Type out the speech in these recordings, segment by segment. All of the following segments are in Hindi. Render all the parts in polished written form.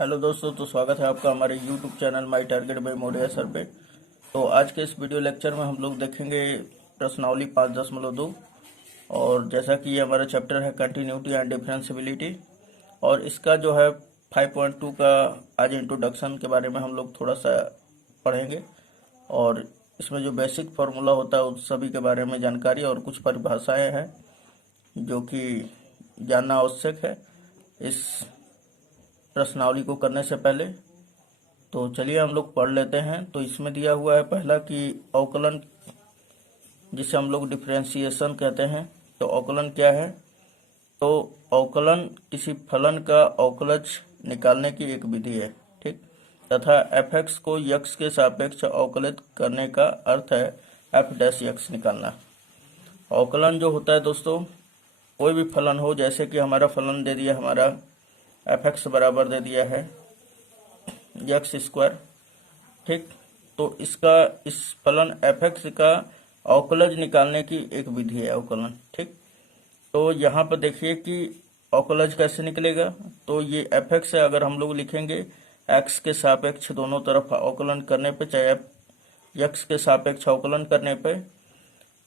हेलो दोस्तों, तो स्वागत है आपका हमारे YouTube channel my target by मोडिया सर पे। तो आज के इस वीडियो लेक्चर में हम लोग देखेंगे प्रश्नावली 5.2। और जैसा कि ये हमारा चैप्टर है कंटिन्यूटी एंड डिफरेंशियबिलिटी, और इसका जो है 5.2 का आज इंट्रोडक्शन के बारे में हम लोग थोड़ा सा पढ़ेंगे। और इसमें जो बेसिक फार्मूला होता है उस सभी के बारे में जानकारी और कुछ परिभाषाएँ हैं जो कि जानना आवश्यक है इस प्रश्नावली को करने से पहले। तो चलिए हम लोग पढ़ लेते हैं। तो इसमें दिया हुआ है पहला कि अवकलन, जिसे हम लोग डिफरेंशिएशन कहते हैं। तो अवकलन क्या है? तो अवकलन किसी फलन का अवकलज निकालने की एक विधि है, ठीक। तथा f(x) को यक्स के सापेक्ष अवकलित करने का अर्थ है f'(x) निकालना। अवकलन जो होता है दोस्तों, कोई भी फलन हो, जैसे कि हमारा फलन दे दिया, हमारा f(x) बराबर दे दिया है x², ठीक। तो इसका इस फलन f(x) का अवकलज निकालने की एक विधि है अवकलन, ठीक। तो यहाँ पर देखिए कि अवकलज कैसे निकलेगा। तो ये f(x) है, अगर हम लोग लिखेंगे x के सापेक्ष दोनों तरफ अवकलन करने पे, चाहे x के सापेक्ष अवकलन करने पे,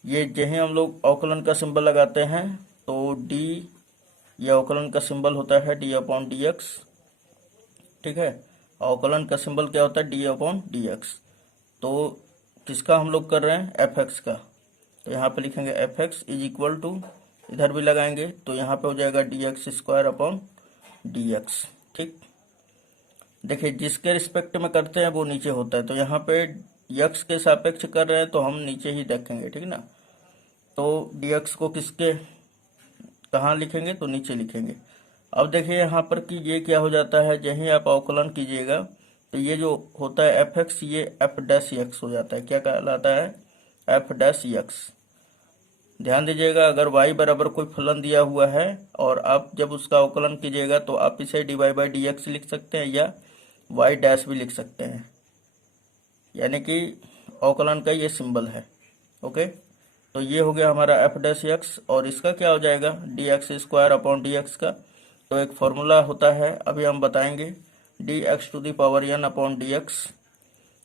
ये जहीं हम लोग अवकलन का सिंबल लगाते हैं तो d, ये अवकलन का सिंबल होता है d/dx, ठीक है। अवकलन का सिंबल क्या होता है? d/dx। तो किसका हम लोग कर रहे हैं? f(x) का। तो यहाँ पे लिखेंगे f(x) इज इक्वल टू, इधर भी लगाएंगे तो यहाँ पे हो जाएगा dx²/dx, ठीक। देखिए, जिसके रिस्पेक्ट में करते हैं वो नीचे होता है, तो यहाँ पे x के सापेक्ष कर रहे हैं तो हम नीचे ही रखेंगे, ठीक ना। तो dx को किसके कहाँ लिखेंगे? तो नीचे लिखेंगे। अब देखिए यहाँ पर कि ये क्या हो जाता है, जहीं आप अवकलन कीजिएगा तो ये जो होता है f(x), ये f'(x) हो जाता है। क्या कहलाता है? f'(x). ध्यान दीजिएगा, अगर y बराबर कोई फलन दिया हुआ है और आप जब उसका अवकलन कीजिएगा तो आप इसे dy/dx लिख सकते हैं या y' भी लिख सकते हैं, यानी कि अवकलन का ये सिंबल है, ओके। तो ये हो गया हमारा f'(x), और इसका क्या हो जाएगा? dx² का। तो एक फॉर्मूला होता है, अभी हम बताएंगे, dx⁴n/dx।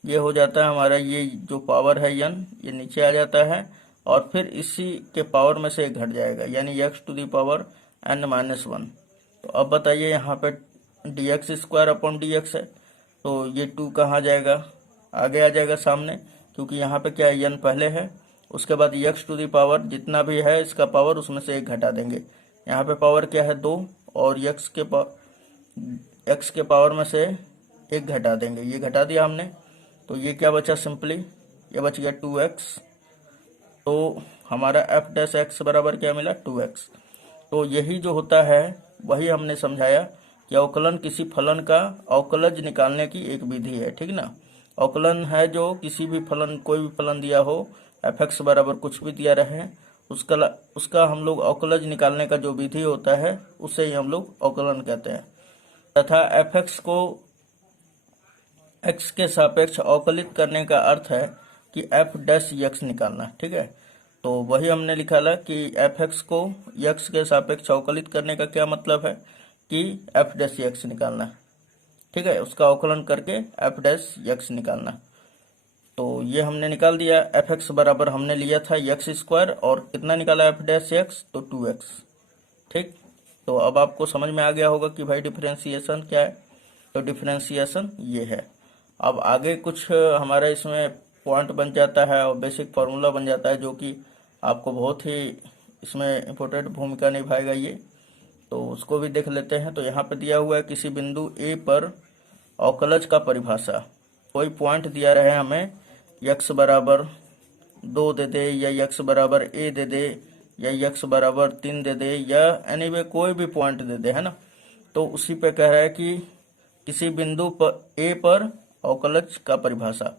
ये हो जाता है हमारा, ये जो पावर है n, ये नीचे आ जाता है और फिर इसी के पावर में से एक घट जाएगा, यानी x⁴n-1। तो अब बताइए, यहाँ पे dx²/dx है तो ये 2 कहाँ जाएगा? आगे आ जाएगा सामने, क्योंकि यहाँ पे क्या है, n पहले है। उसके बाद x⁴ जितना भी है इसका पावर, उसमें से एक घटा देंगे। यहाँ पे पावर क्या है? 2, और x के पावर में से एक घटा देंगे। ये घटा दिया हमने, तो ये क्या बचा? सिंपली ये बच गया 2x। तो हमारा f'(x) बराबर क्या मिला? 2x। तो यही जो होता है वही हमने समझाया कि अवकलन किसी फलन का अवकलज निकालने की एक विधि है, ठीक ना। अवकलन है जो किसी भी फलन, कोई भी फलन दिया हो, f(x) बराबर कुछ भी दिया रहे, उसका हम लोग अवकलज निकालने का जो विधि होता है उसे ही हम लोग अवकलन कहते हैं। तथा f(x) को x के सापेक्ष अवकलित करने का अर्थ है कि f'(x) निकालना, ठीक है। तो वही हमने निकाला कि f(x) को x के सापेक्ष अवकलित करने का क्या मतलब है कि f'(x) निकालना, ठीक है। उसका अवकलन करके f'(x) निकालना। तो ये हमने निकाल दिया। f(x) बराबर हमने लिया था x², और कितना निकाला f'(x)? तो 2x, ठीक। तो अब आपको समझ में आ गया होगा कि भाई डिफरेंशिएशन क्या है। तो डिफरेंशिएशन ये है। अब आगे कुछ हमारा इसमें पॉइंट बन जाता है और बेसिक फार्मूला बन जाता है, जो कि आपको बहुत ही इसमें इम्पोर्टेंट भूमिका निभाएगा ये। तो उसको भी देख लेते हैं। तो यहाँ पर दिया हुआ है किसी बिंदु A पर अवकलज का परिभाषा। कोई पॉइंट दिया रहे हमें, x बराबर 2 दे दे, या x बराबर a दे दे, या x बराबर 3 दे दे, या एनीवे कोई भी पॉइंट दे दे, है ना। तो उसी पे कह रहा है कि किसी बिंदु पर a पर अवकलज का परिभाषा,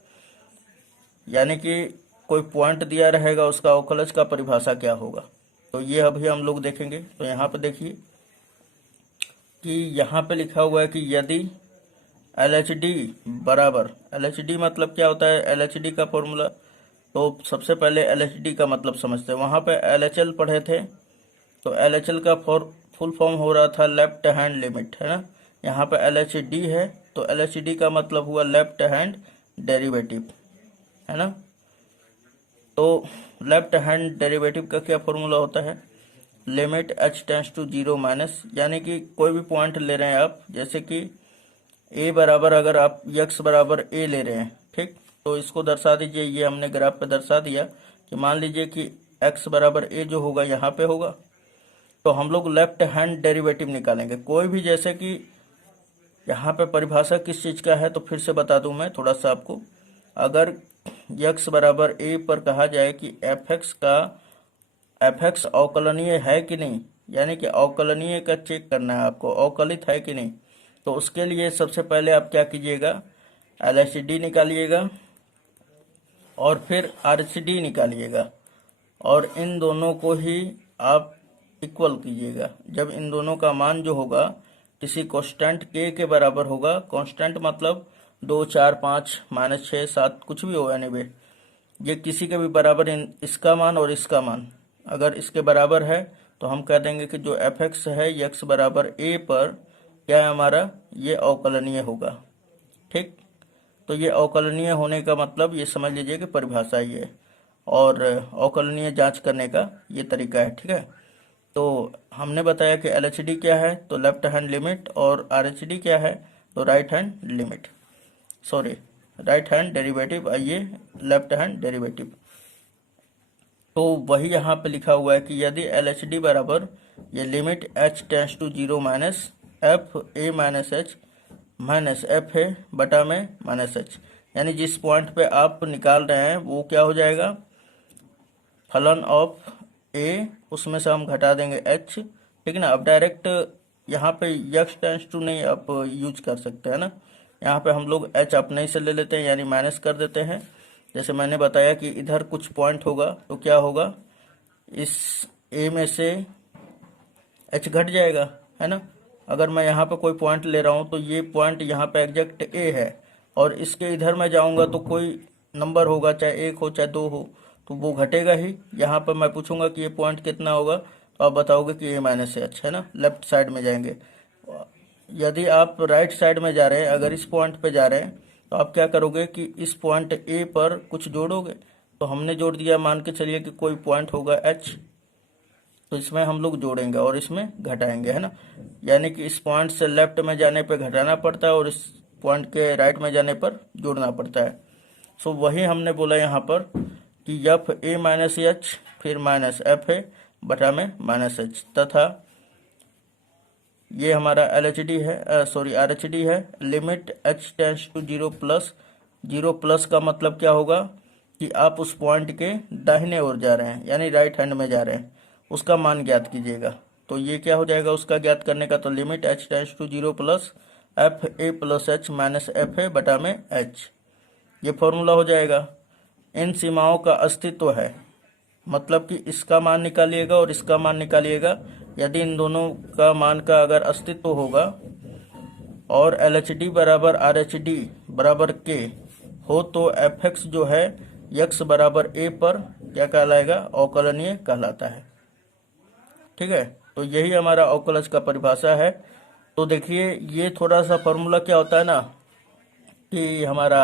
यानी कि कोई पॉइंट दिया रहेगा, उसका अवकलज का परिभाषा क्या होगा। तो ये अभी हम लोग देखेंगे। तो यहाँ पे देखिए कि यहाँ पे लिखा हुआ है कि यदि LHD बराबर, LHD मतलब क्या होता है? LHD का फॉर्मूला, तो सबसे पहले LHD का मतलब समझते हैं। वहाँ पे LHL पढ़े थे, तो LHL का फुल फॉर्म हो रहा था लेफ्ट हैंड लिमिट, है ना। यहाँ पे LHD है, तो LHD का मतलब हुआ लेफ्ट हैंड डेरिवेटिव, है ना। तो लेफ्ट हैंड डेरिवेटिव का क्या फॉर्मूला होता है, limit h tends to 0 minus, यानी कि कोई भी पॉइंट ले रहे हैं आप, जैसे कि a बराबर, अगर आप x बराबर a ले रहे हैं, ठीक, तो इसको दर्शा दीजिए, ये हमने ग्राफ पे दर्शा दिया कि मान लीजिए कि x बराबर a जो होगा यहाँ पे होगा, तो हम लोग लेफ्ट हैंड डेरिवेटिव निकालेंगे कोई भी। जैसे कि यहाँ पे परिभाषा किस चीज़ का है, तो फिर से बता दूं मैं थोड़ा सा आपको। अगर x बराबर a पर कहा जाए कि fx अवकलनीय है कि नहीं, यानी कि अवकलनीय का चेक करना है आपको, अवकलित है कि नहीं, तो उसके लिए सबसे पहले आप क्या कीजिएगा, LHD निकालिएगा और फिर RHD निकालिएगा, और इन दोनों को ही आप इक्वल कीजिएगा। जब इन दोनों का मान जो होगा किसी कांस्टेंट k के बराबर होगा, कांस्टेंट मतलब 2, 4, 5, -6, 7 कुछ भी हो, एनीवे ये किसी के भी बराबर, इसका मान और इसका मान अगर इसके बराबर है तो हम कह देंगे कि जो fx है x बराबर a पर क्या है हमारा, ये अवकलनीय होगा, ठीक। तो ये अवकलनीय होने का मतलब ये समझ लीजिए कि परिभाषा ये है, और अवकलनीय जांच करने का ये तरीका है, ठीक है। तो हमने बताया कि LHD क्या है, तो लेफ्ट हैंड लिमिट, और RHD क्या है, तो right hand limit, sorry right hand derivative, आइए लेफ्ट हैंड डेरिवेटिव। तो वही यहाँ पे लिखा हुआ है कि यदि LHD बराबर ये limit h tends to 0 minus f a minus h minus f है बटा में माइनस h, यानी जिस पॉइंट पे आप निकाल रहे हैं वो क्या हो जाएगा, फलन ऑफ a, उसमें से हम घटा देंगे h, ठीक है ना। अब डायरेक्ट यहाँ पे x टेंस टू नहीं आप यूज कर सकते हैं ना, यहाँ पे हम लोग h अपने ही से ले लेते हैं, यानी माइनस कर देते हैं। जैसे मैंने बताया कि इधर कुछ पॉइंट होगा तो क्या होगा, इस a में से h घट जाएगा, है ना। अगर मैं यहाँ पे कोई पॉइंट ले रहा हूँ तो ये पॉइंट यहाँ पे एग्जैक्ट a है, और इसके इधर मैं जाऊँगा तो कोई नंबर होगा, चाहे 1 हो चाहे 2 हो, तो वो घटेगा ही। यहाँ पर मैं पूछूंगा कि ये पॉइंट कितना होगा, तो आप बताओगे कि a माइनस h, है ना, लेफ्ट साइड में जाएंगे। यदि आप राइट साइड में जा रहे हैं, अगर इस पॉइंट पे जा रहे हैं, तो आप क्या करोगे कि इस पॉइंट a पर कुछ जोड़ोगे, तो हमने जोड़ दिया, मान के चलिए कि कोई पॉइंट होगा h, तो इसमें हम लोग जोड़ेंगे और इसमें घटाएंगे, है ना। यानी कि इस पॉइंट से लेफ्ट में जाने पे घटाना पड़ता है और इस पॉइंट के राइट में जाने पर जोड़ना पड़ता है। सो वही हमने बोला यहाँ पर कि एफ a माइनस एच फिर माइनस एफ है बटा में माइनस एच, तथा ये हमारा LHD है, सॉरी RHD है, limit h tends to 0 plus, 0 plus का मतलब क्या होगा कि आप उस पॉइंट के दाहिने ओर जा रहे हैं, यानी राइट हैंड में जा रहे हैं, उसका मान ज्ञात कीजिएगा। तो ये क्या हो जाएगा उसका ज्ञात करने का, तो limit h tends to 0 plus f a plus H minus f है बटा में h, ये फॉर्मूला हो जाएगा। इन सीमाओं का अस्तित्व है, मतलब कि इसका मान निकालिएगा और इसका मान निकालिएगा। यदि इन दोनों का मान का अगर अस्तित्व होगा और LHD बराबर RHD बराबर k हो, तो fx जो है x बराबर a पर क्या कहलाएगा, अवकलनीय कहलाता है, ठीक है। तो यही हमारा अवकलज का परिभाषा है। तो देखिए ये थोड़ा सा फॉर्मूला क्या होता है ना कि हमारा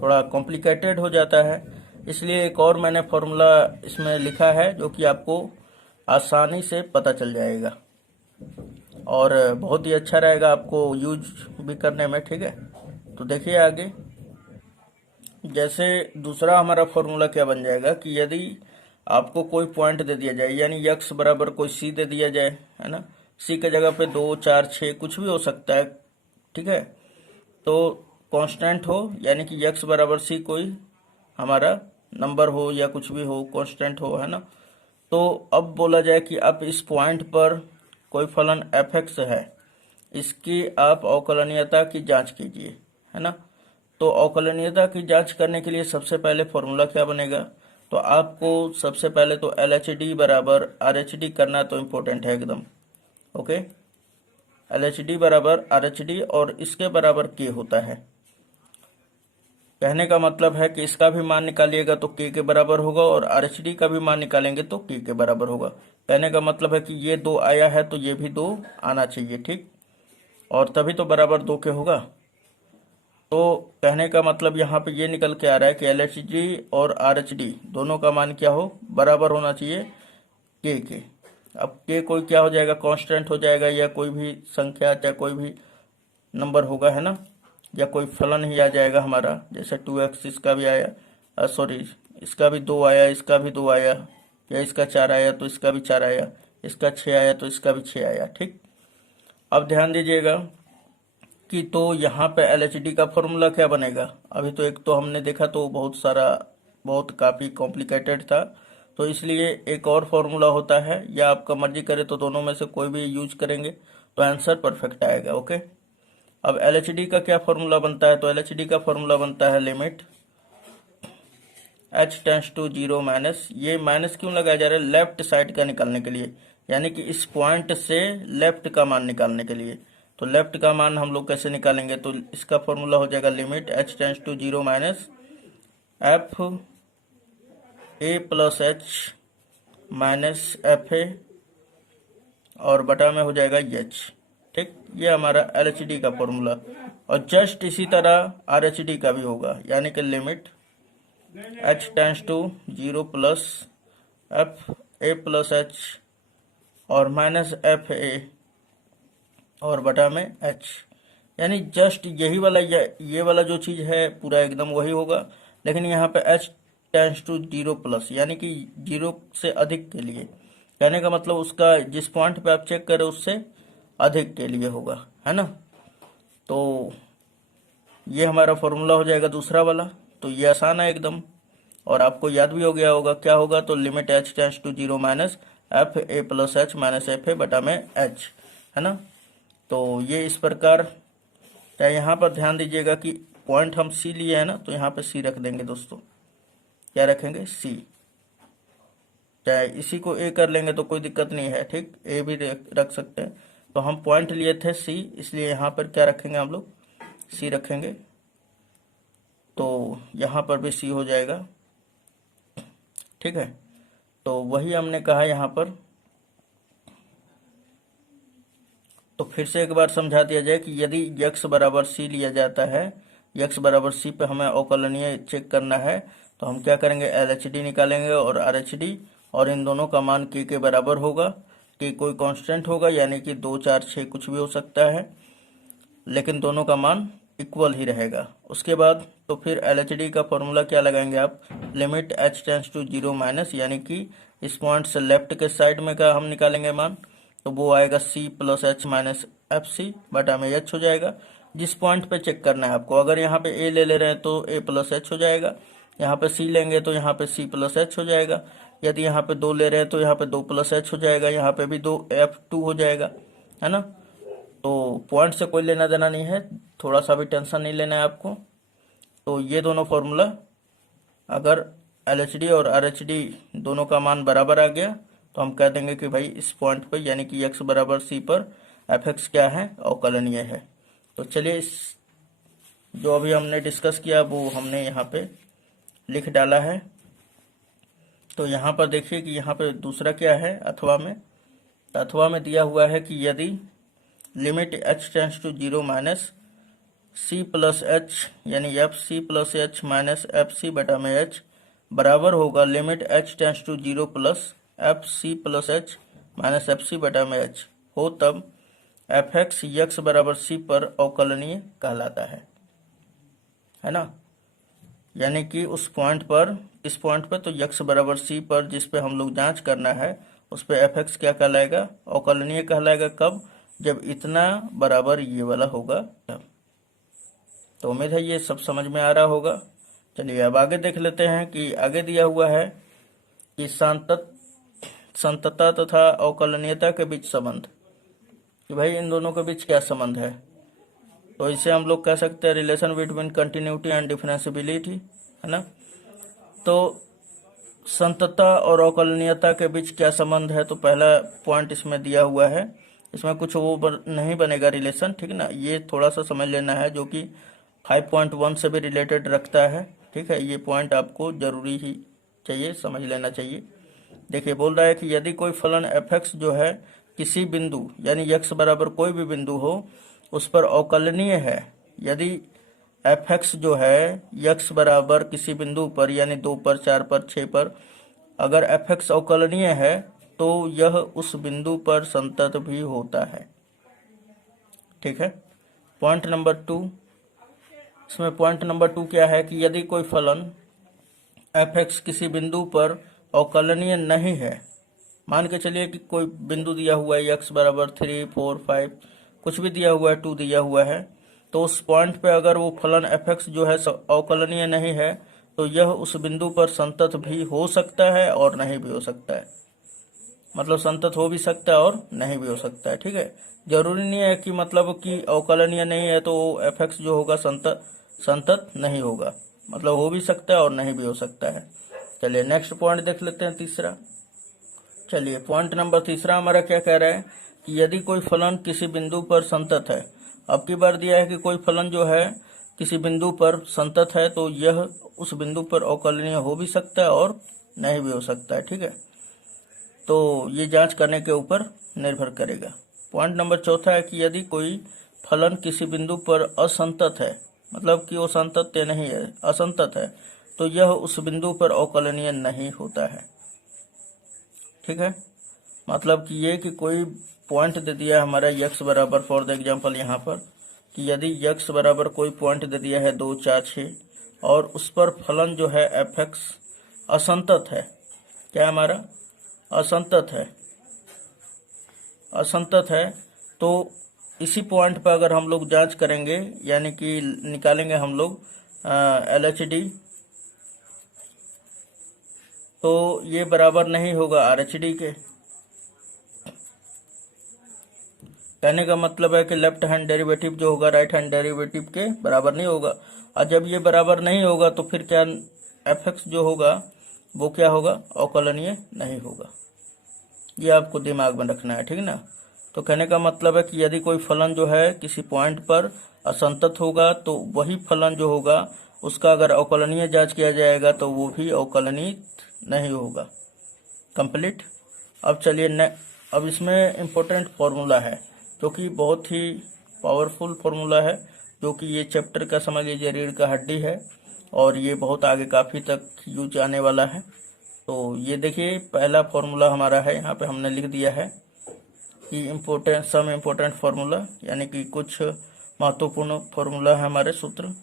थोड़ा कॉम्प्लिकेटेड हो जाता है, इसलिए एक और मैंने फॉर्मूला इसमें लिखा है जो कि आपको आसानी से पता चल जाएगा और बहुत ही अच्छा रहेगा आपको यूज भी करने में, ठीक है। तो देखिए आगे, जैसे दूसरा हमारा फॉर्मूला क्या बन जाएगा कि यदि आपको कोई पॉइंट दे दिया जाए, यानी x बराबर कोई c दे दिया जाए, है ना, c के जगह पे 2, 4, 6 कुछ भी हो सकता है, ठीक है। तो कांस्टेंट हो, यानी कि x बराबर c कोई हमारा नंबर हो या कुछ भी हो, कांस्टेंट हो, है ना। तो अब बोला जाए कि आप इस पॉइंट पर कोई फलन fx है, इसकी आप अवकलनीयता की जांच कीजिए, है ना। तो अवकलनीयता की जांच करने के लिए सबसे पहले फॉर्मूला क्या बनेगा, तो आपको सबसे पहले तो LHD बराबर RHD करना तो इम्पोर्टेंट है एकदम, ओके। LHD बराबर RHD और इसके बराबर k होता है, कहने का मतलब है कि इसका भी मान निकालिएगा तो k के बराबर होगा और RHD का भी मान निकालेंगे तो k के बराबर होगा। कहने का मतलब है कि ये 2 आया है तो ये भी 2 आना चाहिए, ठीक। और तभी तो बराबर 2 के होगा। तो कहने का मतलब यहाँ पे ये निकल के आ रहा है कि LHD और RHD दोनों का मान क्या हो, बराबर होना चाहिए के। अब के कोई क्या हो जाएगा, कांस्टेंट हो जाएगा, या कोई भी संख्या या कोई भी नंबर होगा, है ना, या कोई फलन ही आ जाएगा हमारा, जैसे 2x इसका भी आया, सॉरी इसका भी 2 आया, इसका भी 2 आया, या इसका 4 आया तो इसका भी 4 आया, इसका 6 आया तो इसका भी 6 आया। ठीक, अब ध्यान दीजिएगा कि तो यहाँ पे LHD का फॉर्मूला क्या बनेगा। अभी तो एक तो हमने देखा तो बहुत सारा, बहुत काफ़ी कॉम्प्लिकेटेड था, तो इसलिए एक और फॉर्मूला होता है, या आपका मर्जी करे तो दोनों में से कोई भी यूज करेंगे तो आंसर परफेक्ट आएगा। ओके, अब LHD का क्या फॉर्मूला बनता है, तो LHD का फॉर्मूला बनता है limit h tends to 0 minus, ये माइनस क्यों लगाया जा रहा है, लेफ्ट साइड का निकालने के लिए, यानी कि इस पॉइंट से लेफ्ट का मान निकालने के लिए। तो लेफ्ट का मान हम लोग कैसे निकालेंगे, तो इसका फॉर्मूला हो जाएगा limit h tends to 0 minus f a plus H minus f a और बटा में हो जाएगा एच। ठीक, ये हमारा LHD का फॉर्मूला। और जस्ट इसी तरह RHD का भी होगा, यानी कि limit h tends to 0 plus f a plus h और माइनस एफ ए और बटा में h, यानी जस्ट यही वाला, ये वाला जो चीज़ है पूरा एकदम वही होगा, लेकिन यहाँ पे h टेंस टू 0 प्लस, यानी कि 0 से अधिक के लिए, कहने का मतलब उसका जिस पॉइंट पे आप चेक करें उससे अधिक के लिए होगा, है ना। तो ये हमारा फॉर्मूला हो जाएगा दूसरा वाला। तो ये आसान है एकदम, और आपको याद भी हो गया होगा क्या होगा, तो limit h tends to 0 minus f a plus H minus f a बटा में h, है ना। तो ये इस प्रकार, चाहे यहाँ पर ध्यान दीजिएगा कि पॉइंट हम C लिए है ना, तो यहाँ पे C रख देंगे दोस्तों, क्या रखेंगे, C। चाहे इसी को A कर लेंगे तो कोई दिक्कत नहीं है, ठीक, A भी रख सकते हैं। तो हम पॉइंट लिए थे C, इसलिए यहाँ पर क्या रखेंगे हम लोग, C रखेंगे। तो यहाँ पर भी C हो जाएगा, ठीक है। तो वही हमने कहा यहाँ पर, तो फिर से एक बार समझा दिया जाए कि यदि x बराबर C लिया जाता है, x बराबर C पे हमें अवकलनीय चेक करना है, तो हम क्या करेंगे, LHD निकालेंगे और RHD, और इन दोनों का मान k के बराबर होगा। k कोई कांस्टेंट होगा, यानी कि 2, 4, 6 कुछ भी हो सकता है, लेकिन दोनों का मान इक्वल ही रहेगा। उसके बाद तो फिर LHD का फॉर्मूला क्या लगाएंगे आप, limit h tends to 0 minus, यानी कि इस पॉइंट से लेफ्ट के साइड में का हम निकालेंगे मान, तो वो आएगा C plus H minus F C बटा में h हो जाएगा। जिस पॉइंट पे चेक करना है आपको, अगर यहाँ पे A ले रहे हैं तो A प्लस एच हो जाएगा, यहाँ पे C लेंगे तो यहाँ पे C प्लस एच हो जाएगा, यदि यहाँ पे 2 ले रहे हैं तो यहाँ पे 2 प्लस एच हो जाएगा, यहाँ पे भी 2F2 हो जाएगा, है ना। तो पॉइंट से कोई लेना देना नहीं है, थोड़ा सा भी टेंशन नहीं लेना है आपको। तो ये दोनों फॉर्मूला, अगर LHD और RHD दोनों का मान बराबर आ गया तो हम कह देंगे कि भाई इस पॉइंट पर, यानी कि x बराबर C पर fx क्या है, अवकलनीय है। तो चलिए, इस जो अभी हमने डिस्कस किया वो हमने यहाँ पे लिख डाला है। तो यहाँ पर देखिए कि यहाँ पे दूसरा क्या है, अथवा में, तो अथवा में दिया हुआ है कि यदि limit h tends to 0 minus C plus H, यानी F C plus H minus F C बटा में h बराबर होगा limit h tends to 0 plus F C plus H minus F C बटा में h हो, तब एफ एक्स यक्स बराबर C पर अवकलनीय कहलाता है ना। यानी कि उस पॉइंट पर, इस पॉइंट पर, तो यक्स बराबर C पर जिस पे हम लोग जांच करना है उस पे एफ एक्स क्या कहलाएगा, अवकलनीय कहलाएगा। कब, जब इतना बराबर ये वाला होगा तब। तो उम्मीद है ये सब समझ में आ रहा होगा। चलिए अब आगे देख लेते हैं कि आगे दिया हुआ है कि संततता तथा अवकलनीयता के बीच संबंध, कि भाई इन दोनों के बीच क्या संबंध है। तो इसे हम लोग कह सकते हैं relation between continuity and differentiability, है ना। तो संततता और अवकलनीयता के बीच क्या संबंध है, तो पहला पॉइंट इसमें दिया हुआ है, इसमें कुछ वो नहीं बनेगा रिलेशन, ठीक ना। ये थोड़ा सा समझ लेना है, जो कि 5.1 से भी रिलेटेड रखता है, ठीक है। ये पॉइंट आपको जरूरी ही चाहिए, समझ लेना चाहिए। देखिए बोल रहा है कि यदि कोई फलन f(x) जो है किसी बिंदु, यानी x बराबर कोई भी बिंदु हो, उस पर अवकलनीय है। यदि एफ एक्स जो है यक्स बराबर किसी बिंदु पर यानी 2 पर, 4 पर, 6 पर अगर एफ एक्स अवकलनीय है तो यह उस बिंदु पर संतत भी होता है। ठीक है। पॉइंट नंबर 2, इसमें पॉइंट नंबर 2 क्या है कि यदि कोई फलन एफ एक्स किसी बिंदु पर अवकलनीय नहीं है, मान के चलिए कि कोई बिंदु दिया हुआ है एक्स बराबर 3, 4, 5 कुछ भी दिया हुआ है, 2 दिया हुआ है, तो उस पॉइंट पे अगर वो फलन एफ एक्स जो है अवकलनीय नहीं है तो यह उस बिंदु पर संतत भी हो सकता है और नहीं भी हो सकता है। मतलब संतत हो भी सकता है और नहीं भी हो सकता है। ठीक है। जरूरी नहीं है कि मतलब कि अवकलनीय नहीं है तो एफ एक्स जो होगा संतत नहीं होगा, मतलब हो भी सकता है और नहीं भी हो सकता है। चलिए नेक्स्ट पॉइंट देख लेते हैं, तीसरा। चलिए पॉइंट नंबर तीसरा हमारा क्या कह रहा है कि यदि कोई फलन किसी बिंदु पर संतत है, अब की बार दिया है कि कोई फलन जो है किसी बिंदु पर संतत है तो यह उस बिंदु पर अवकलनीय हो भी सकता है और नहीं भी हो सकता है। ठीक है। तो ये जांच करने के ऊपर निर्भर करेगा। पॉइंट नंबर चौथा है कि यदि कोई फलन किसी बिंदु पर असंतत है, मतलब कि वो संतत नहीं है, असंतत है, तो यह उस बिंदु पर अवकलनीय नहीं होता है। ठीक है। मतलब कि ये कि कोई पॉइंट दे दिया हमारा यक्स बराबर, फॉर द एग्जांपल यहाँ पर कि यदि यक्स बराबर कोई पॉइंट दे दिया है 2, 4, 6 और उस पर फलन जो है एफ एक्स असंतत है, क्या हमारा असंतत है, असंतत है, तो इसी पॉइंट पर अगर हम लोग जांच करेंगे यानी कि निकालेंगे हम लोग LHD, तो ये बराबर नहीं होगा RHD के। कहने का मतलब है कि लेफ्ट हैंड डेरिवेटिव जो होगा राइट हैंड डेरिवेटिव के बराबर नहीं होगा, और जब ये बराबर नहीं होगा तो फिर क्या एफ एक्स जो होगा वो क्या होगा, अवकलनीय नहीं होगा। ये आपको दिमाग में रखना है। ठीक ना। तो कहने का मतलब है कि यदि कोई फलन जो है किसी पॉइंट पर असंतत होगा तो वही फलन जो होगा उसका अगर अवकलनीय जांच किया जाएगा तो वो भी अवकलनीय नहीं होगा। कंप्लीट। अब चलिए अब इसमें इम्पोर्टेंट फॉर्मूला है जो कि बहुत ही पावरफुल फॉर्मूला है, जो कि ये चैप्टर का समझ लीजिए रीढ़ का हड्डी है और ये बहुत आगे काफ़ी तक यूज आने वाला है। तो ये देखिए पहला फॉर्मूला हमारा है, यहाँ पे हमने लिख दिया है कि सम इम्पोर्टेंट फार्मूला, यानी कि कुछ महत्वपूर्ण फार्मूला है हमारे सूत्र।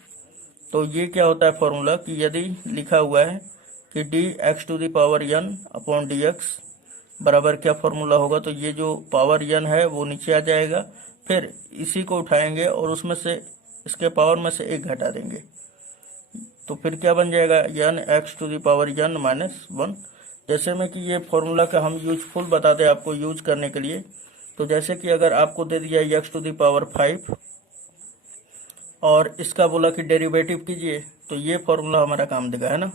तो ये क्या होता है फार्मूला कि यदि लिखा हुआ है कि dx⁴n अपॉन dx बराबर क्या फार्मूला होगा, तो ये जो पावर n है वो नीचे आ जाएगा, फिर इसी को उठाएंगे और उसमें से इसके पावर में से 1 घटा देंगे, तो फिर क्या बन जाएगा n(x⁴n - 1)। जैसे में कि ये फॉर्मूला का हम यूजफुल बताते हैं आपको यूज करने के लिए। तो जैसे कि अगर आपको दे दिया x⁵ और इसका बोला कि डेरिवेटिव कीजिए, तो ये फॉर्मूला हमारा काम देगा, है ना।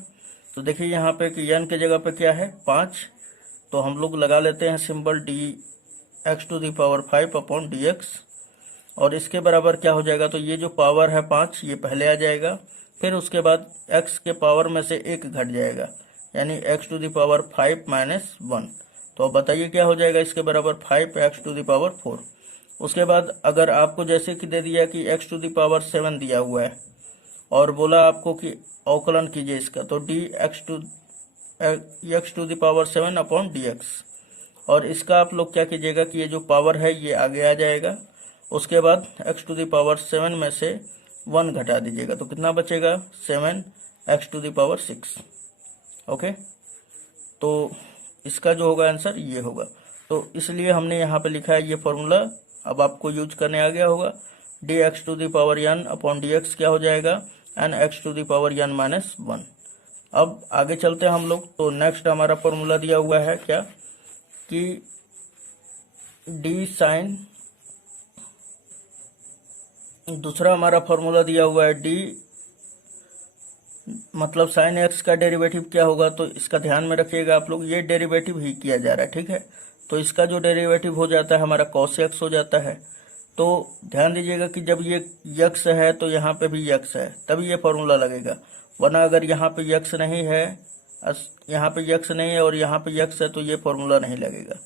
तो देखिए यहाँ पे कि n के जगह पे क्या है 5, तो हम लोग लगा लेते हैं सिंबल dx⁵ अपॉन dx, और इसके बराबर क्या हो जाएगा, तो ये जो पावर है 5 ये पहले आ जाएगा, फिर उसके बाद x के पावर में से 1 घट जाएगा, यानी x⁵ - 1। तो अब बताइए क्या हो जाएगा इसके बराबर 5x⁴। उसके बाद अगर आपको जैसे कि दे दिया कि x⁷ दिया हुआ है और बोला आपको कि अवकलन कीजिए इसका, तो x⁷ अपॉन dx, और इसका आप लोग क्या कीजिएगा कि ये जो पावर है ये आगे आ जाएगा, उसके बाद x⁷ में से 1 घटा दीजिएगा, तो कितना बचेगा 7x⁶। ओके, तो इसका जो होगा आंसर ये होगा। तो इसलिए हमने यहाँ पे लिखा है ये फॉर्मूला, अब आपको यूज करने आ गया होगा। dx⁴n अपॉन dx क्या हो जाएगा nx⁴n - 1। अब आगे चलते हैं हम लोग। तो नेक्स्ट हमारा फॉर्मूला दिया हुआ है क्या कि d साइन, दूसरा हमारा फॉर्मूला दिया हुआ है d मतलब साइन x का डेरिवेटिव क्या होगा, तो इसका ध्यान में रखिएगा आप लोग, ये डेरिवेटिव ही किया जा रहा है, ठीक है। तो इसका जो डेरिवेटिव हो जाता है हमारा cos x हो जाता है। तो ध्यान दीजिएगा कि जब ये x है तो यहाँ पे भी x है, तभी ये फॉर्मूला लगेगा, वरना अगर यहाँ पे x नहीं है, यहाँ पे x नहीं है और यहाँ पे x है तो ये फॉर्मूला नहीं लगेगा।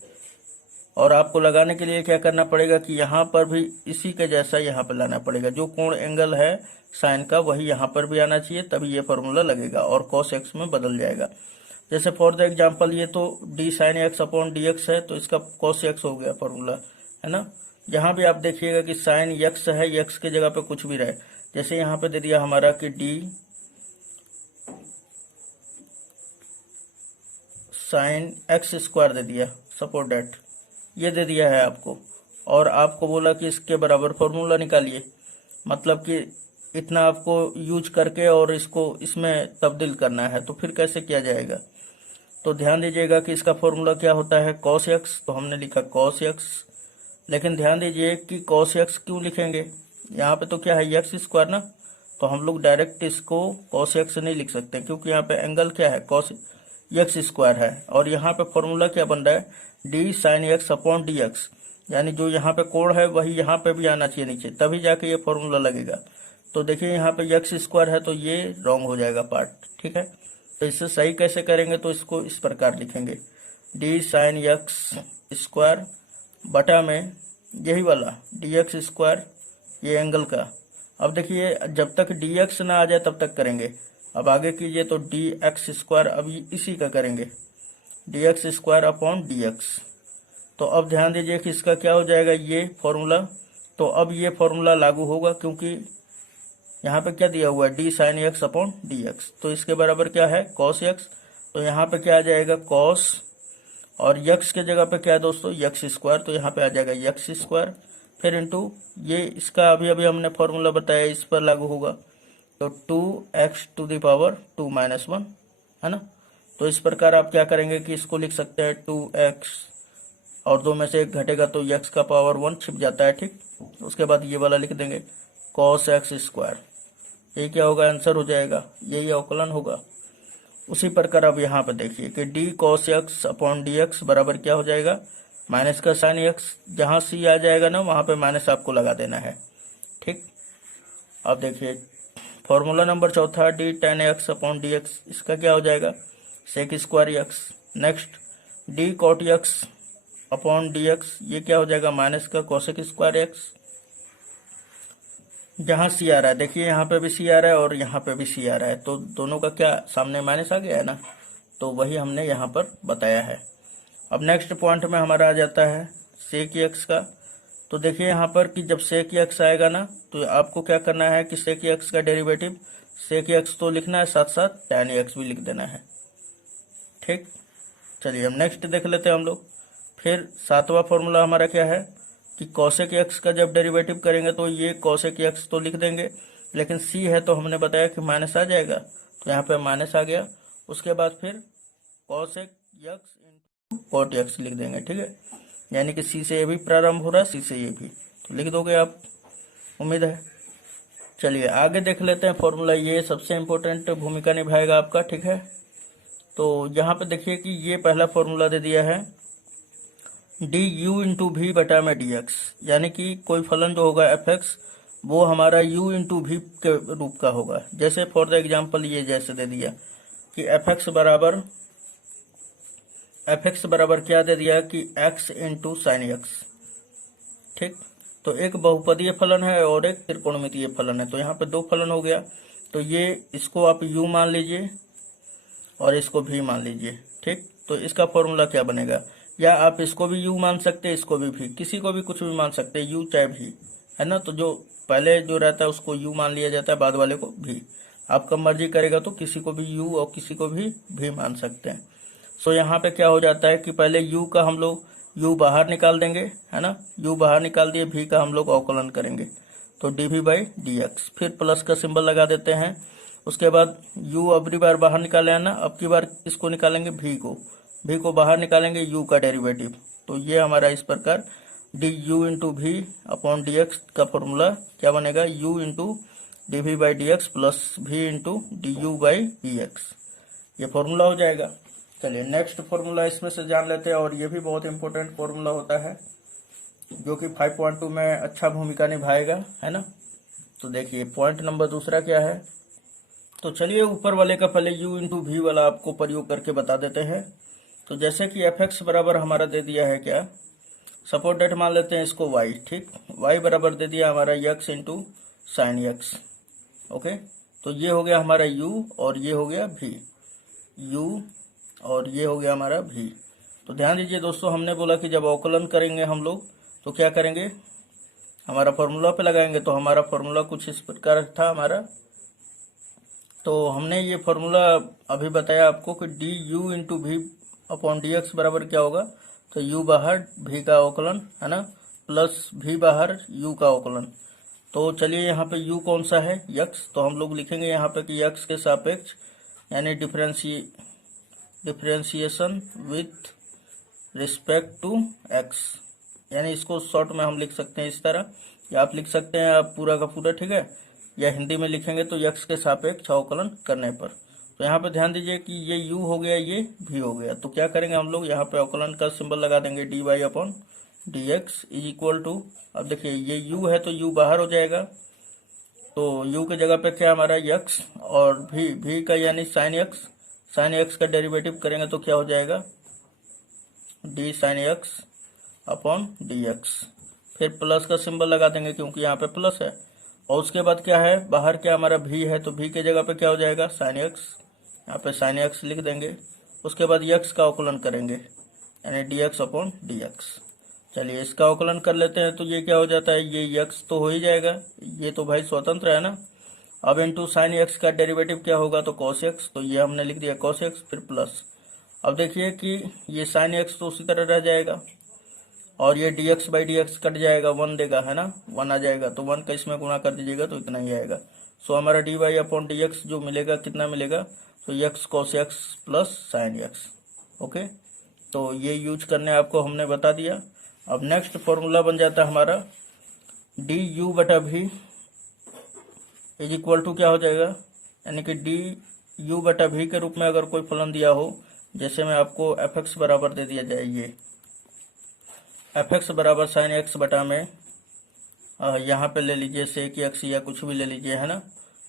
और आपको लगाने के लिए क्या करना पड़ेगा कि यहाँ पर भी इसी के जैसा यहाँ पर लाना पड़ेगा, जो कोण एंगल है साइन का वही यहाँ पर भी आना चाहिए, तभी ये फॉर्मूला लगेगा और cos x में बदल जाएगा। जैसे फॉर द एग्जाम्पल ये तो d sin x upon d x है, तो इसका cos x हो गया फॉर्मूला, है ना। यहाँ भी आप देखिएगा कि sin x है, x के जगह पे कुछ भी रहे, जैसे यहाँ पे दे दिया हमारा कि d sin x स्क्वायर दे दिया, सपोज डेट ये दे दिया है आपको, और आपको बोला कि इसके बराबर फॉर्मूला निकालिए, मतलब कि इतना आपको यूज करके और इसको इसमें तब्दील करना है। तो फिर कैसे किया जाएगा, तो ध्यान दीजिएगा कि इसका फॉर्मूला क्या होता है cos x, तो हमने लिखा cos x, लेकिन ध्यान दीजिए कि cos x क्यों लिखेंगे, यहाँ पे तो क्या है x स्क्वायर ना, तो हम लोग डायरेक्ट इसको cos x नहीं लिख सकते, क्योंकि यहाँ पे एंगल क्या है cos x स्क्वायर है, और यहाँ पे फॉर्मूला क्या बन रहा है d sin x upon d x, यानी जो यहाँ पे कोण है वही यहाँ पे भी आना चाहिए नीचे, तभी जाके ये फॉर्मूला लगेगा। तो देखिए यहाँ पे x स्क्वायर है तो ये रॉन्ग हो जाएगा पार्ट, ठीक है। तो इससे सही कैसे करेंगे, तो इसको इस प्रकार लिखेंगे d sin x स्क्वायर बटा में यही वाला dx स्क्वायर, ये एंगल का। अब देखिए जब तक dx ना आ जाए तब तक करेंगे, अब आगे कीजिए तो dx स्क्वायर, अभी इसी का करेंगे dx स्क्वायर अपॉन dx। तो अब ध्यान दीजिए कि इसका क्या हो जाएगा ये फॉर्मूला, तो अब ये फॉर्मूला लागू होगा, क्योंकि यहाँ पे क्या दिया हुआ है d sin x upon d x, तो इसके बराबर क्या है cos x, तो यहाँ पे क्या आ जाएगा cos, और x के जगह पे क्या है दोस्तों x स्क्वायर, तो यहाँ पे आ जाएगा x स्क्वायर, फिर इंटू ये इसका अभी अभी हमने फॉर्मूला बताया इस पर लागू होगा, तो 2x to the power 2 minus 1, है ना। तो इस प्रकार आप क्या करेंगे कि इसको लिख सकते हैं 2x, और 2 में से 1 घटेगा तो x का पावर 1 छिप जाता है, ठीक। उसके बाद ये वाला लिख देंगे cos x स्क्वायर, ये क्या होगा आंसर हो जाएगा, यही अवकलन होगा। उसी प्रकार अब यहाँ पे देखिए कि d cos x upon d x बराबर क्या हो जाएगा, माइनस का साइन x, जहाँ c आ जाएगा ना वहाँ पे माइनस आपको लगा देना है, ठीक। अब देखिए फॉर्मूला नंबर चौथा d tan x upon d x, इसका क्या हो जाएगा sec square x। Next d cot x upon d x, ये क्या हो जाएगा माइनस का cosec स्क्वायर x, जहाँ सी आ रहा है, देखिए यहाँ पे भी सी आ रहा है और यहाँ पे भी सी आ रहा है, तो दोनों का क्या सामने माइनस आ गया है ना, तो वही हमने यहाँ पर बताया है। अब नेक्स्ट पॉइंट में हमारा आ जाता है सेक एक्स का। तो देखिए यहाँ पर कि जब सेक एक्स आएगा ना, तो आपको क्या करना है कि सेक एक्स का डेरिवेटिव सेक एक्स तो लिखना है, साथ साथ टैन एक्स भी लिख देना है, ठीक। चलिए हम नेक्स्ट देख लेते हैं हम लोग। फिर सातवां फॉर्मूला हमारा क्या है कि cosec x का जब डेरिवेटिव करेंगे तो ये cosec x तो लिख देंगे, लेकिन c है तो हमने बताया कि माइनस आ जाएगा, तो यहाँ पे माइनस आ गया। उसके बाद फिर cosec x into cot x लिख देंगे, ठीक है। यानी कि c से ये भी प्रारंभ हो रहा है, c से ये भी, तो लिख दोगे आप, उम्मीद है। चलिए आगे देख लेते हैं फॉर्मूला, ये सबसे इम्पोर्टेंट भूमिका निभाएगा आपका, ठीक है। तो यहाँ पे देखिए कि ये पहला फॉर्मूला दे दिया है डी यू इंटू वी बटा में डी एक्स, यानी कि कोई फलन जो होगा एफ एक्स वो हमारा u इंटू वी के रूप का होगा। जैसे फॉर द एग्जाम्पल ये जैसे दे दिया कि एफ एक्स बराबर क्या दे दिया कि x इंटू साइन एक्स, ठीक। तो एक बहुपदीय फलन है और एक त्रिकोणमितीय फलन है, तो यहाँ पे दो फलन हो गया, तो ये इसको आप u मान लीजिए और इसको v मान लीजिए, ठीक। तो इसका फॉर्मूला क्या बनेगा, या आप इसको भी u मान सकते हैं, इसको भी v, किसी को भी कुछ भी मान सकते हैं, u चाहे v, है ना। तो जो पहले जो रहता है उसको u मान लिया जाता है, बाद वाले को v। आपका मर्जी करेगा तो किसी को भी u और किसी को भी v मान सकते हैं। सो यहाँ पे क्या हो जाता है कि पहले u का हम लोग u बाहर निकाल देंगे, है ना, u बाहर निकाल दिए, v का हम लोग अवकलन करेंगे, तो dv बाई डी एक्स, फिर प्लस का सिंबल लगा देते हैं। उसके बाद u अबरी बार बाहर निकाले है ना, अब की बार इसको निकालेंगे v को बाहर निकालेंगे, u का डेरिवेटिव, तो ये हमारा इस प्रकार d u into v upon d x का फॉर्मूला क्या बनेगा, u into d v by d x plus v into d u by d x, ये फॉर्मूला हो जाएगा। चलिए नेक्स्ट फॉर्मूला इसमें से जान लेते हैं, और ये भी बहुत इंपॉर्टेंट फॉर्मूला होता है जो कि 5.2 में अच्छा भूमिका निभाएगा, है ना। तो देखिए पॉइंट नंबर दूसरा क्या है, तो चलिए ऊपर वाले का पहले u इंटू वी वाला आपको प्रयोग करके बता देते हैं। तो जैसे कि एफ एक्स बराबर हमारा दे दिया है क्या सपोज डेट मान लेते हैं इसको y, ठीक। y बराबर दे दिया हमारा x into sine x, okay. तो ये हो गया हमारा u और ये हो गया v, u और ये हो गया हमारा v। तो ध्यान दीजिए दोस्तों, हमने बोला कि जब अवकलन करेंगे हम लोग तो क्या करेंगे, हमारा फॉर्मूला पे लगाएंगे। तो हमारा फॉर्मूला कुछ इस प्रकार था हमारा। तो हमने ये फॉर्मूला अभी बताया आपको कि d u into v upon d x बराबर क्या होगा, तो u बाहर v का अवकलन है ना, प्लस v बाहर u का अवकलन। तो चलिए यहाँ पे u कौन सा है, x। तो हम लोग लिखेंगे यहाँ पे कि x के सापेक्ष यानी differentiation with respect to x, यानी इसको शॉर्ट में हम लिख सकते हैं इस तरह, या आप लिख सकते हैं आप पूरा का पूरा, ठीक है। या हिंदी में लिखेंगे तो x के सापेक्ष अवकलन करने पर। तो यहाँ पे ध्यान दीजिए कि ये u हो गया, ये v हो गया। तो क्या करेंगे हम लोग, यहाँ पे अवकलन का सिंबल लगा देंगे, dy upon d x is equal to, अब देखिए ये u है तो u बाहर हो जाएगा, तो u की जगह पे क्या हमारा x, और v का यानी साइन x का डेरिवेटिव करेंगे तो क्या हो जाएगा, d sine x upon d x. फिर प्लस का सिंबल लगा देंगे क्योंकि यहाँ पे प्लस है, और उसके बाद क्या है, बाहर क्या हमारा v है, तो v की जगह पे क्या हो जाएगा, साइन x, यहाँ पे साइन x लिख देंगे। उसके बाद x का अवकलन करेंगे यानी dx अपॉन dx। चलिए इसका अवकलन कर लेते हैं, तो ये क्या हो जाता है, ये x तो हो ही जाएगा, ये तो भाई स्वतंत्र है ना। अब इंटू साइन x का डेरिवेटिव क्या होगा, तो cos x, तो ये हमने लिख दिया cos x, फिर प्लस। अब देखिए कि ये साइन x तो उसी तरह रह जाएगा, और ये dx by d x cut जाएगा, 1 देगा है ना, 1 आ जाएगा, तो 1 का इसमें गुणा कर दीजिएगा तो इतना ही आएगा। सो हमारा d y upon d x जो मिलेगा, कितना मिलेगा, तो x cos x plus sine x, okay. तो ये यूज करने आपको हमने बता दिया। अब नेक्स्ट फॉर्मूला बन जाता है हमारा डी यू बटा भी इज इक्वल टू क्या हो जाएगा, यानी कि डी यू बटा भी के रूप में अगर कोई फलन दिया हो, जैसे मैं आपको एफ एक्स बराबर दे दिया जाए, ये एफ एक्स बराबर साइन एक्स बटा में यहाँ पे ले लीजिए सेक एक्स या कुछ भी ले लीजिए है ना,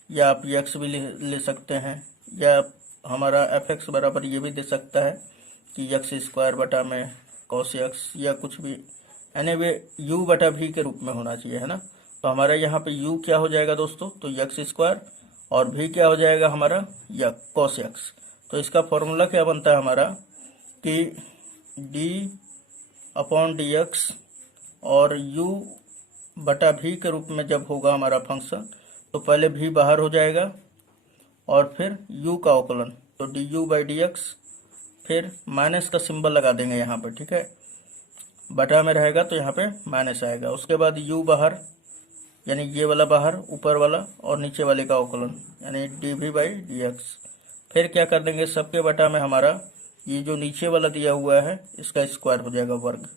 या आप एक्स भी ले सकते हैं, या हमारा एफ एक्स बराबर ये भी दे सकता है कि एक्स स्क्वायर बटा में कॉस एक्स या कुछ भी, एनीवे यू बटा भी के रूप में होना चाहिए है ना। तो हमारा यहाँ पे यू क्या हो जाएगा दोस्तों, तो एक्स स्क्वायर, और भी क्या हो जाएगा हमारा, या कॉस एक्स। तो इसका फॉर्मूला क्या बनता है हमारा कि डी अपॉन डी एक्स और u बटा भी के रूप में जब होगा हमारा फंक्शन, तो पहले भी बाहर हो जाएगा और फिर u का अवकलन, तो D u by d x, फिर माइनस का सिंबल लगा देंगे यहाँ पर, ठीक है। बटा में रहेगा तो यहाँ पे माइनस आएगा। उसके बाद u बाहर, यानी ये वाला बाहर, ऊपर वाला और नीचे वाले का अवकलन यानी डी भी बाई डी एक्स। फिर क्या कर देंगे, सबके बटा में हमारा ये जो नीचे वाला दिया हुआ है इसका स्क्वायर हो जाएगा, वर्ग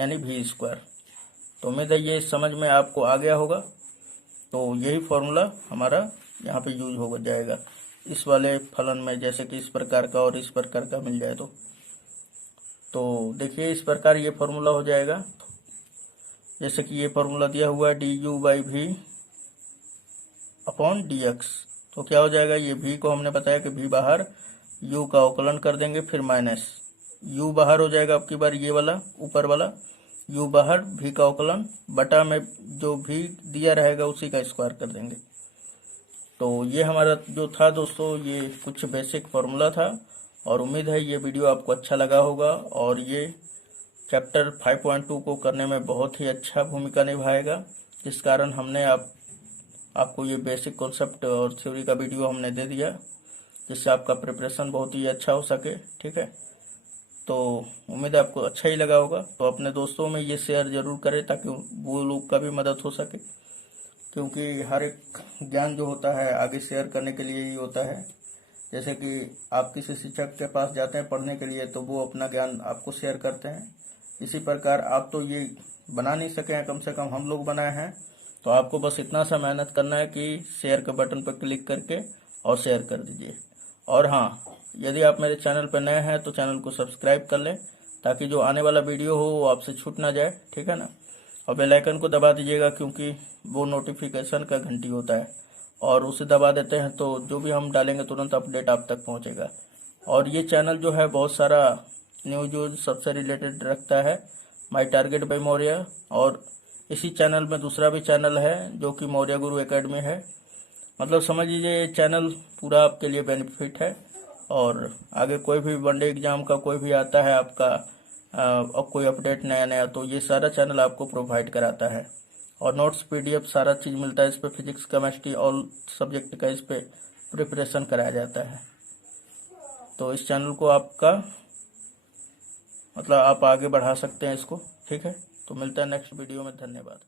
यानी भी स्क्वायर। तो उम्मीद है ये समझ में आपको आ गया होगा। तो यही फॉर्मूला हमारा यहाँ पे यूज हो जाएगा इस वाले फलन में, जैसे कि इस प्रकार का और इस प्रकार का मिल जाए तो देखिए इस प्रकार ये फॉर्मूला हो जाएगा। जैसे कि ये फॉर्मूला दिया हुआ है डी यू बाई भी अपॉन डी एक्स, तो क्या हो जाएगा, ये भी को हमने बताया कि भी बाहर, u का अवकलन कर देंगे, फिर माइनस u बाहर हो जाएगा, अब की बार ये वाला ऊपर वाला u बाहर, भी का अवकलन बटा में जो भी दिया रहेगा उसी का स्क्वायर कर देंगे। तो ये हमारा जो था दोस्तों, ये कुछ बेसिक फार्मूला था, और उम्मीद है ये वीडियो आपको अच्छा लगा होगा, और ये चैप्टर 5.2 को करने में बहुत ही अच्छा भूमिका निभाएगा, जिस कारण हमने आपको ये बेसिक कॉन्सेप्ट और थ्योरी का वीडियो हमने दे दिया, जिससे आपका प्रिपरेशन बहुत ही अच्छा हो सके, ठीक है। तो उम्मीद है आपको अच्छा ही लगा होगा। तो अपने दोस्तों में ये शेयर जरूर करें ताकि वो लोग का भी मदद हो सके, क्योंकि हर एक ज्ञान जो होता है आगे शेयर करने के लिए ही होता है। जैसे कि आप किसी शिक्षक के पास जाते हैं पढ़ने के लिए, तो वो अपना ज्ञान आपको शेयर करते हैं। इसी प्रकार आप तो ये बना नहीं सके हैं, कम से कम हम लोग बनाए हैं। तो आपको बस इतना सा मेहनत करना है कि शेयर के बटन पर क्लिक करके और शेयर कर दीजिए। और हाँ, यदि आप मेरे चैनल पर नए हैं तो चैनल को सब्सक्राइब कर लें, ताकि जो आने वाला वीडियो हो वो आपसे छूट ना जाए, ठीक है ना। और बेल आइकन को दबा दीजिएगा, क्योंकि वो नोटिफिकेशन का घंटी होता है, और उसे दबा देते हैं तो जो भी हम डालेंगे तुरंत अपडेट आप तक पहुंचेगा। और ये चैनल जो है बहुत सारा न्यूज सबसे रिलेटेड रखता है, माई टारगेट बाय मौर्य, और इसी चैनल में दूसरा भी चैनल है जो कि मौर्य गुरु एकेडमी है। मतलब समझ लीजिए ये चैनल पूरा आपके लिए बेनिफिट है। और आगे कोई भी वनडे एग्जाम का कोई भी आता है आपका और कोई अपडेट नया नया, तो ये सारा चैनल आपको प्रोवाइड कराता है। और नोट्स पीडीएफ सारा चीज़ मिलता है इस पर, फिजिक्स केमिस्ट्री ऑल सब्जेक्ट का इस पर प्रिपरेशन कराया जाता है। तो इस चैनल को आपका मतलब आप आगे बढ़ा सकते हैं इसको। ठीक है, तो मिलता है नेक्स्ट वीडियो में। धन्यवाद।